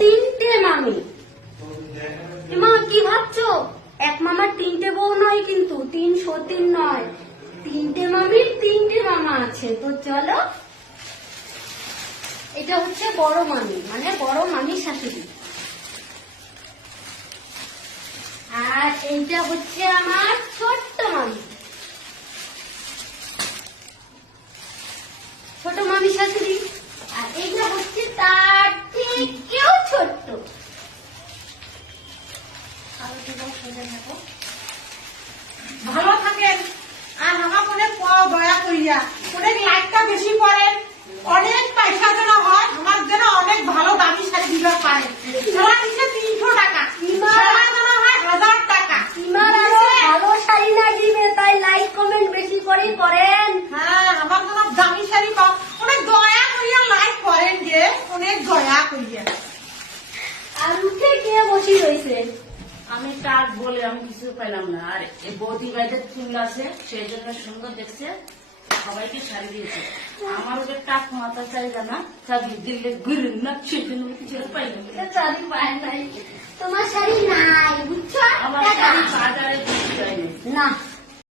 তিনটে মামি। মা কি ভাবছো? এক মামার তিনটে বউ নয়, কিন্তু 303 নয়, তিনটে মামির তিনটে মামা আছে। তো চলো, এটা হচ্ছে বড় মামি, মানে বড় মামির শাশুড়ি, আর এইটা হচ্ছে আমার ছোট্ট মামি, ছোট মামি শাশুড়ি, আর এইটা হচ্ছে তার থেকেও ছোট্ট। ভালো থাকেন, আর আমার মনে দয়া করিয়া অনেক লাইটটা বেশি পড়েন, অনেক পয়সা যেন হয়, আমার যেন অনেক ভালো দামি শাড়ি দিতে পারে। সারা দিচ্ছে 300 টাকা, সারা যেন হয় 1000 টাকা। ইমার আরো ভালো শাড়ি না দিবে, তাই লাইক কমেন্ট বেশি করে করেন। হ্যাঁ, আমার যেন দামি শাড়ি পাও, অনেক দয়া করিয়া লাইক করেন, যে অনেক দয়া করিয়া। আর উঠে কে বসে রয়েছে? আমি টাক বলে আমি কিছু পেলাম না। আর এই বৌদি ভাইদের চুল আছে, সেই জন্য সুন্দর দেখছে, সবাইকে শাড়ি দিয়েছে। আমার ওদের টাক মাথা চাইবে না, চাবি দিলে ঘুরে না, সেই জন্য কিছু পাইলাম না। শাড়ি পায় নাই, তোমার শাড়ি নাই, বুঝছো? আমার শাড়ি বাজারে বিক্রি হয়নি। না